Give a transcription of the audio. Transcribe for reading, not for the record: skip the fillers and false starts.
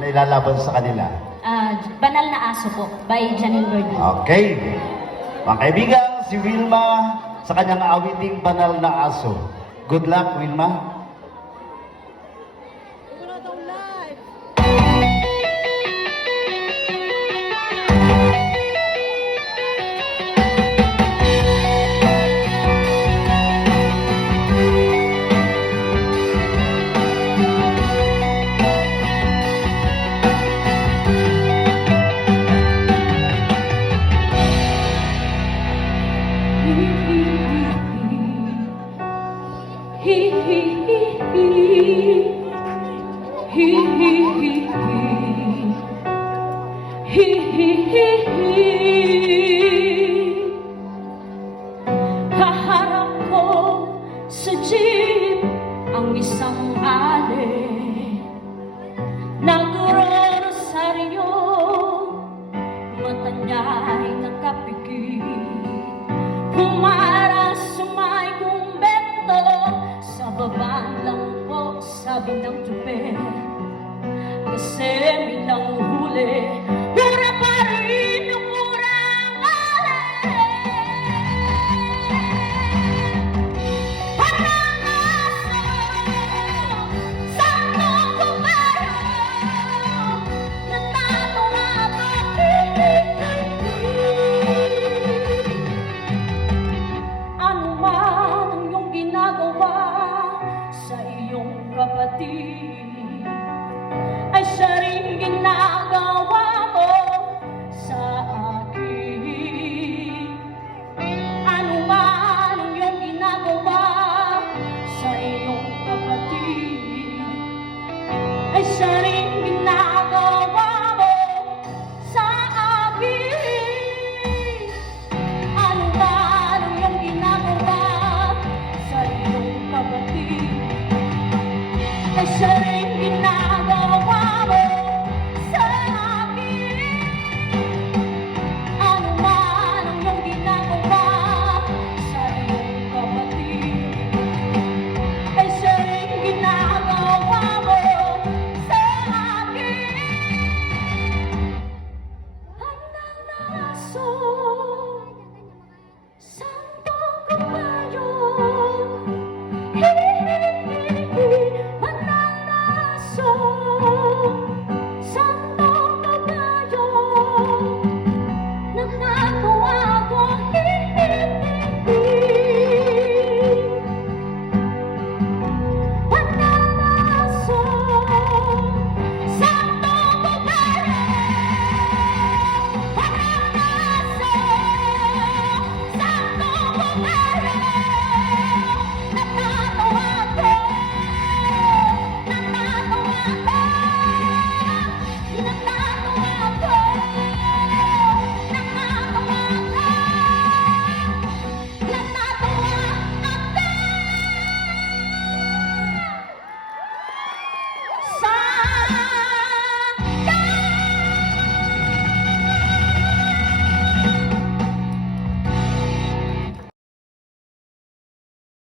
na ilalaban sa kanila? Banal na Aso po, by Janine Bernal. Okay. Mga kaibigan, si Wilma sa kanyang awiting Banal na Aso. Good luck, Wilma. Kaharap ko sa jeep ang isang ale, nagro-rosaryo, mata niya'y nakapikit, pumarang sumay kumbento, sa baba lang po sabi ng